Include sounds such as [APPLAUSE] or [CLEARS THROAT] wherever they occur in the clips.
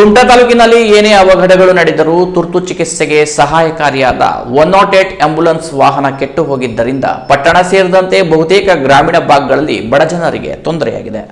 ಕುಮಟಾ ತಾಲೂಕಿನಲ್ಲಿ ಏನೇ ಅವಘಡಗಳು ನಡೆದರೂ ತುರ್ತು ಚಿಕಿತ್ಸೆಗೆ ಸಹಾಯಕಾರಿಯಾದ ಒನ್ ನಾಟ್ ಏಟ್ ಆಂಬ್ಯುಲೆನ್ಸ್ ವಾಹನ ಕೆಟ್ಟು ಹೋಗಿದ್ದರಿಂದ ಪಟ್ಟಣ ಸೇರಿದಂತೆ ಬಹುತೇಕ ಗ್ರಾಮೀಣ ಭಾಗಗಳಲ್ಲಿ ಬಡಜನರಿಗೆ ತೊಂದರೆಯಾಗಿದೆ.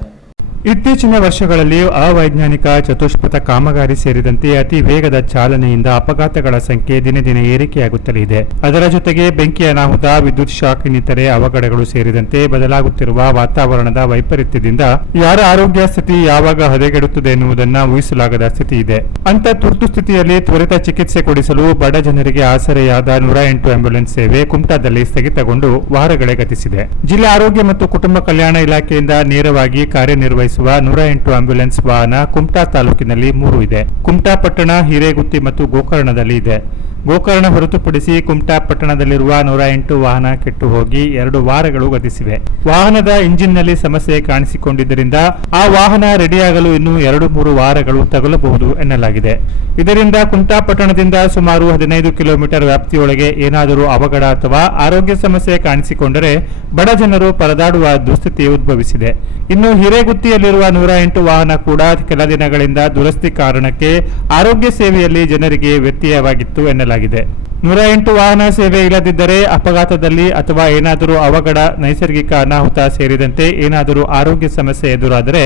ಇತ್ತೀಚಿನ ವರ್ಷಗಳಲ್ಲಿ ಅವೈಜ್ಞಾನಿಕ ಚತುಷ್ಪಥ ಕಾಮಗಾರಿ ಸೇರಿದಂತೆ ಅತಿ ವೇಗದ ಚಾಲನೆಯಿಂದ ಅಪಘಾತಗಳ ಸಂಖ್ಯೆ ದಿನೇ ದಿನೇ ಏರಿಕೆಯಾಗುತ್ತಲೇ ಇದೆ. ಅದರ ಜೊತೆಗೆ ಬೆಂಕಿ ಅನಾಹುತ, ವಿದ್ಯುತ್ ಶಾಕ್ ಇನ್ನಿತರೆ ಅವಘಡಗಳು ಸೇರಿದಂತೆ ಬದಲಾಗುತ್ತಿರುವ ವಾತಾವರಣದ ವೈಪರೀತ್ಯದಿಂದ ಯಾರ ಆರೋಗ್ಯ ಸ್ಥಿತಿ ಯಾವಾಗ ಹದಗೆಡುತ್ತದೆ ಎನ್ನುವುದನ್ನ ಊಹಿಸಲಾಗದ ಸ್ಥಿತಿ ಇದೆ. ಅಂತ ತುರ್ತು ಸ್ಥಿತಿಯಲ್ಲಿ ತ್ವರಿತ ಚಿಕಿತ್ಸೆ ಕೊಡಿಸಲು ಬಡ ಜನರಿಗೆ ಆಸರೆಯಾದ ನೂರ ಎಂಟು ಆಂಬ್ಯುಲೆನ್ಸ್ ಸೇವೆ ಕುಮಟಾದಲ್ಲಿ ಸ್ಥಗಿತಗೊಂಡು ವಾರಗಳೇ ಗತಿಸಿದೆ. ಜಿಲ್ಲಾ ಆರೋಗ್ಯ ಮತ್ತು ಕುಟುಂಬ ಕಲ್ಯಾಣ ಇಲಾಖೆಯಿಂದ ನೇರವಾಗಿ ಕಾರ್ಯನಿರ್ವಹಿಸುವ ನೂರ ಎಂಟು ಆಂಬ್ಯುಲೆನ್ಸ್ ವಾಹನ ಕುಮಟಾ ತಾಲೂಕಿನಲ್ಲಿ ಮೂರು ಇದೆ. ಕುಮಟಾ ಪಟ್ಟಣ, ಹಿರೇಗುತ್ತಿ ಮತ್ತು ಗೋಕರ್ಣದಲ್ಲಿ ಇದೆ. ಗೋಕರ್ಣ ಹೊರತುಪಡಿಸಿ ಕುಮಟಾ ಪಟ್ಟಣದಲ್ಲಿರುವ ನೂರ ಎಂಟು ವಾಹನ ಕೆಟ್ಟು ಹೋಗಿ ಎರಡು ವಾರಗಳು ಗತಿಸಿವೆ. ವಾಹನದ ಇಂಜಿನ್ನಲ್ಲಿ ಸಮಸ್ಯೆ ಕಾಣಿಸಿಕೊಂಡಿದ್ದರಿಂದ ಆ ವಾಹನ ರೆಡಿಯಾಗಲು ಇನ್ನೂ ಎರಡು ಮೂರು ವಾರಗಳು ತಗಲಬಹುದು ಎನ್ನಲಾಗಿದೆ. ಇದರಿಂದ ಕುಮಟಾ ಪಟ್ಟಣದಿಂದ ಸುಮಾರು ಹದಿನೈದು ಕಿಲೋಮೀಟರ್ ವ್ಯಾಪ್ತಿಯೊಳಗೆ ಏನಾದರೂ ಅವಘಡ ಅಥವಾ ಆರೋಗ್ಯ ಸಮಸ್ಯೆ ಕಾಣಿಸಿಕೊಂಡರೆ ಬಡ ಜನರು ಪರದಾಡುವ ದುಸ್ಥಿತಿ ಉದ್ಭವಿಸಿದೆ. ಇನ್ನು ಹಿರೇಗುತ್ತಿಯಲ್ಲಿರುವ ನೂರ ಎಂಟು ವಾಹನ ಕೂಡ ಕೆಲ ದಿನಗಳಿಂದ ದುರಸ್ತಿ ಕಾರಣಕ್ಕೆ ಆರೋಗ್ಯ ಸೇವೆಯಲ್ಲಿ ಜನರಿಗೆ ವ್ಯತ್ಯಯವಾಗಿತ್ತು ಎನ್ನಲಾಗಿದೆ. ಆಗಿದೆ. ನೂರ ಎಂಟು ವಾಹನ ಸೇವೆ ಇಲ್ಲದಿದ್ದರೆ ಅಪಘಾತದಲ್ಲಿ ಅಥವಾ ಏನಾದರೂ ಅವಘಡ, ನೈಸರ್ಗಿಕ ಅನಾಹುತ ಸೇರಿದಂತೆ ಏನಾದರೂ ಆರೋಗ್ಯ ಸಮಸ್ಯೆ ಎದುರಾದರೆ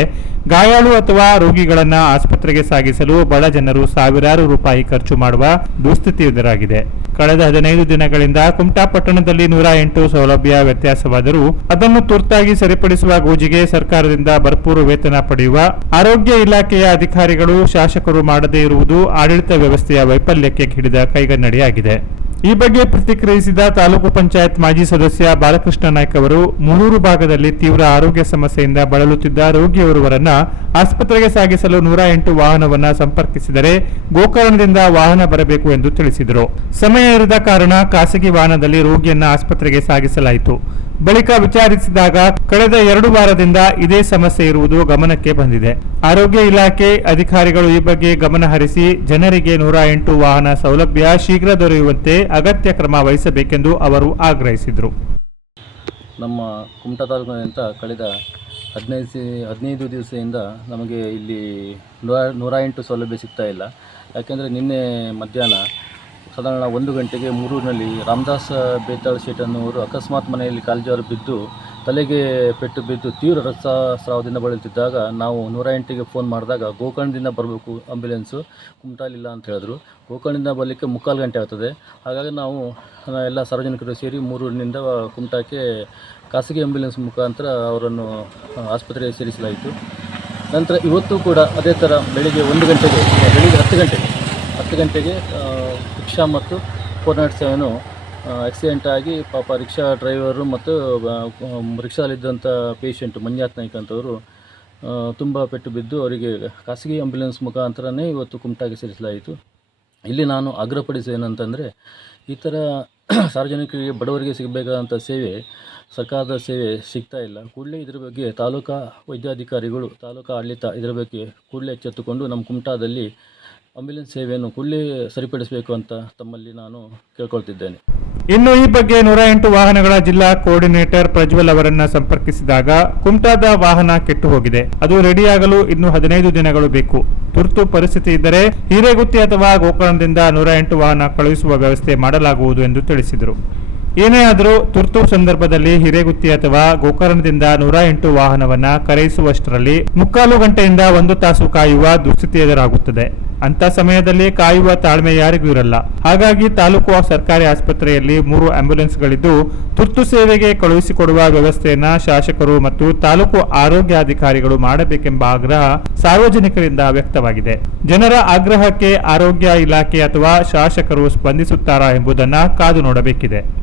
ಗಾಯಾಳು ಅಥವಾ ರೋಗಿಗಳನ್ನು ಆಸ್ಪತ್ರೆಗೆ ಸಾಗಿಸಲು ಬಡ ಜನರು ಸಾವಿರಾರು ರೂಪಾಯಿ ಖರ್ಚು ಮಾಡುವ ದುಸ್ಥಿತಿ ಎದುರಾಗಿದೆ. ಕಳೆದ ಹದಿನೈದು ದಿನಗಳಿಂದ ಕುಮಟಾ ಪಟ್ಟಣದಲ್ಲಿ ನೂರ ಎಂಟು ಸೌಲಭ್ಯ ವ್ಯತ್ಯಾಸವಾದರೂ ಅದನ್ನು ತುರ್ತಾಗಿ ಸರಿಪಡಿಸುವ ಗೋಜಿಗೆ ಸರ್ಕಾರದಿಂದ ಭರ್ಪೂರು ವೇತನ ಪಡೆಯುವ ಆರೋಗ್ಯ ಇಲಾಖೆಯ ಅಧಿಕಾರಿಗಳು ಶಾಸಕರು ಮಾಡದೇ ಇರುವುದು ಆಡಳಿತ ವ್ಯವಸ್ಥೆಯ ವೈಫಲ್ಯಕ್ಕೆ ಹಿಡಿದ ಕೈಗನ್ನಡಿಯಾಗಿದೆ. ಈ ಬಗ್ಗೆ ಪ್ರತಿಕ್ರಿಯಿಸಿದ ತಾಲೂಕು ಪಂಚಾಯತ್ ಮಾಜಿ ಸದಸ್ಯ ಬಾಲಕೃಷ್ಣ ನಾಯ್ಕ ಅವರು, ಮೂಳೂರು ಭಾಗದಲ್ಲಿ ತೀವ್ರ ಆರೋಗ್ಯ ಸಮಸ್ಯೆಯಿಂದ ಬಳಲುತ್ತಿದ್ದ ರೋಗಿಯವರನ್ನ ಆಸ್ಪತ್ರೆಗೆ ಸಾಗಿಸಲು ನೂರ ಎಂಟು ವಾಹನವನ್ನ ಸಂಪರ್ಕಿಸಿದರೆ ಗೋಕರ್ಣದಿಂದ ವಾಹನ ಬರಬೇಕು ಎಂದು ತಿಳಿಸಿದರು. ಸಮಯ ಇರದ ಕಾರಣ ಖಾಸಗಿ ವಾಹನದಲ್ಲಿ ರೋಗಿಯನ್ನ ಆಸ್ಪತ್ರೆಗೆ ಸಾಗಿಸಲಾಯಿತು. ಬಳಿಕ ವಿಚಾರಿಸಿದಾಗ ಕಳೆದ ಎರಡು ವಾರದಿಂದ ಇದೇ ಸಮಸ್ಯೆ ಇರುವುದು ಗಮನಕ್ಕೆ ಬಂದಿದೆ. ಆರೋಗ್ಯ ಇಲಾಖೆ ಅಧಿಕಾರಿಗಳು ಈ ಬಗ್ಗೆ ಗಮನಹರಿಸಿ, ಜನರಿಗೆ ನೂರ ಎಂಟು ವಾಹನ ಸೌಲಭ್ಯ ಶೀಘ್ರ ದೊರೆಯುವಂತೆ ಅಗತ್ಯ ಕ್ರಮ ವಹಿಸಬೇಕೆಂದು ಅವರು ಆಗ್ರಹಿಸಿದರು. ನಮ್ಮ ಕುಮಟಾ ತಾಲೂಕಿನಿಂದ ಕಳೆದ ಹದಿನೈದು ಹದಿನೈದು ದಿವಸದಿಂದ ನಮಗೆ ಇಲ್ಲಿ ನೂರ ನೂರ ಎಂಟು ಸೌಲಭ್ಯ ಸಿಗ್ತಾ ಇಲ್ಲ. ಯಾಕೆಂದರೆ ನಿನ್ನೆ ಮಧ್ಯಾಹ್ನ ಸಾಧಾರಣ ಒಂದು ಗಂಟೆಗೆ ಮೂರೂರಿನಲ್ಲಿ ರಾಮದಾಸ್ ಬೇತಾಳ್ ಶೇಟ್ ಅನ್ನುವರು ಅಕಸ್ಮಾತ್ ಮನೆಯಲ್ಲಿ ಕಾಲ್ಜಾರು ಬಿದ್ದು ತಲೆಗೆ ಪೆಟ್ಟು ಬಿದ್ದು ತೀವ್ರ ರಕ್ತಸ್ರಾವದಿಂದ ಬಳಲುತ್ತಿದ್ದಾಗ ನಾವು ನೂರ ಎಂಟಿಗೆ ಫೋನ್ ಮಾಡಿದಾಗ, ಗೋಕರ್ಣದಿಂದ ಬರಬೇಕು ಆಂಬ್ಯುಲೆನ್ಸು ಕುಮಟಾಲಿಲ್ಲ ಅಂತ ಹೇಳಿದ್ರು. ಗೋಕರ್ಣದಿಂದ ಬರಲಿಕ್ಕೆ ಮುಕ್ಕಾಲು ಗಂಟೆ ಆಗ್ತದೆ. ಹಾಗಾಗಿ ನಾವು ಎಲ್ಲ ಸಾರ್ವಜನಿಕರು ಸೇರಿ ಮೂರೂರಿನಿಂದ ಕುಮಟಾಕ್ಕೆ ಖಾಸಗಿ ಆಂಬ್ಯುಲೆನ್ಸ್ ಮುಖಾಂತರ ಅವರನ್ನು ಆಸ್ಪತ್ರೆಗೆ ಸೇರಿಸಲಾಯಿತು. ನಂತರ ಇವತ್ತು ಕೂಡ ಅದೇ ಥರ ಬೆಳಿಗ್ಗೆ ಒಂದು ಗಂಟೆಗೆ, ಬೆಳಿಗ್ಗೆ ಹತ್ತು ಗಂಟೆಗೆ ಹತ್ತು ಗಂಟೆಗೆ ರಿಕ್ಷಾ ಮತ್ತು ಫೋರ್ ನಾಟ್ ಸೆವೆನು ಆಕ್ಸಿಡೆಂಟ್ ಆಗಿ ಪಾಪ ರಿಕ್ಷಾ ಡ್ರೈವರು ಮತ್ತು ಆ, ರಿಕ್ಷಾದಲ್ಲಿದ್ದಂಥ ಪೇಷಂಟ್ ಮಂಜಾತ್ ನಾಯ್ಕ ಅಂತವರು ತುಂಬ ಪೆಟ್ಟು ಬಿದ್ದು ಅವರಿಗೆ ಖಾಸಗಿ ಆಂಬ್ಯುಲೆನ್ಸ್ ಮುಖಾಂತರನೇ ಇವತ್ತು ಕುಮಟಾಗೆ ಸೇರಿಸಲಾಯಿತು. ಇಲ್ಲಿ ನಾನು ಆಗ್ರಹಪಡಿಸಿ ಏನಂತಂದರೆ ಈ ಥರ [CLEARS THROAT] ಸಾರ್ವಜನಿಕರಿಗೆ ಬಡವರಿಗೆ ಸಿಗಬೇಕಾದಂಥ ಸೇವೆ ಸರ್ಕಾರದ ಸೇವೆ ಸಿಗ್ತಾ ಇಲ್ಲ. ಕೂಡಲೇ ಇದರ ಬಗ್ಗೆ ತಾಲೂಕಾ ವೈದ್ಯಾಧಿಕಾರಿಗಳು ತಾಲೂಕಾ ಆಡಳಿತ ಇದರ ಬಗ್ಗೆ ಕೂಡಲೇ ಎಚ್ಚೆತ್ತುಕೊಂಡು ನಮ್ಮ ಕುಮಟಾದಲ್ಲಿ ಆಂಬ್ಯುಲೆನ್ಸ್ ಸೇವೆಯನ್ನು ಕೂಡಲೇ ಸರಿಪಡಿಸಬೇಕು ಅಂತ ತಮ್ಮಲ್ಲಿ ನಾನು ಕೇಳ್ಕೊಳ್ತಿದ್ದೇನೆ. ಇನ್ನು ಈ ಬಗ್ಗೆ ನೂರ ಎಂಟು ವಾಹನಗಳ ಜಿಲ್ಲಾ ಕೋಆರ್ಡಿನೇಟರ್ ಪ್ರಜ್ವಲ್ ಅವರನ್ನ ಸಂಪರ್ಕಿಸಿದಾಗ ಕುಮಟಾದ ವಾಹನ ಕೆಟ್ಟು ಹೋಗಿದೆ. ಅದು ರೆಡಿಯಾಗಲು ಇನ್ನು ಹದಿನೈದು ದಿನಗಳು ಬೇಕು. ತುರ್ತು ಪರಿಸ್ಥಿತಿ ಇದ್ದರೆ ಹಿರೇಗುತ್ತಿ ಅಥವಾ ಗೋಕರ್ಣದಿಂದ ನೂರ ಎಂಟು ವಾಹನ ಕಳುಹಿಸುವ ವ್ಯವಸ್ಥೆ ಮಾಡಲಾಗುವುದು ಎಂದು ತಿಳಿಸಿದರು. ಏನೇ ಆದರೂ ತುರ್ತು ಸಂದರ್ಭದಲ್ಲಿ ಹಿರೇಗುತ್ತಿ ಅಥವಾ ಗೋಕರ್ಣದಿಂದ ನೂರ ಎಂಟು ವಾಹನವನ್ನ ಕರೆಯಿಸುವಷ್ಟರಲ್ಲಿ ಮುಕ್ಕಾಲು ಗಂಟೆಯಿಂದ ಒಂದು ತಾಸು ಕಾಯುವ ದುಸ್ಥಿತಿ ಎದುರಾಗುತ್ತದೆ. ಅಂತ ಸಮಯದಲ್ಲಿ ಕಾಯುವ ತಾಳ್ಮೆ ಯಾರಿಗೂ ಇರಲ್ಲ. ಹಾಗಾಗಿ ತಾಲೂಕು ಸರ್ಕಾರಿ ಆಸ್ಪತ್ರೆಯಲ್ಲಿ ಮೂರು ಆಂಬ್ಯುಲೆನ್ಸ್ಗಳಿದ್ದು ತುರ್ತು ಸೇವೆಗೆ ಕಳುಹಿಸಿಕೊಡುವ ವ್ಯವಸ್ಥೆಯನ್ನ ಶಾಸಕರು ಮತ್ತು ತಾಲೂಕು ಆರೋಗ್ಯಾಧಿಕಾರಿಗಳು ಮಾಡಬೇಕೆಂಬ ಆಗ್ರಹ ಸಾರ್ವಜನಿಕರಿಂದ ವ್ಯಕ್ತವಾಗಿದೆ. ಜನರ ಆಗ್ರಹಕ್ಕೆ ಆರೋಗ್ಯ ಇಲಾಖೆ ಅಥವಾ ಶಾಸಕರು ಸ್ಪಂದಿಸುತ್ತಾರಾ ಎಂಬುದನ್ನ ಕಾದು ನೋಡಬೇಕಿದೆ.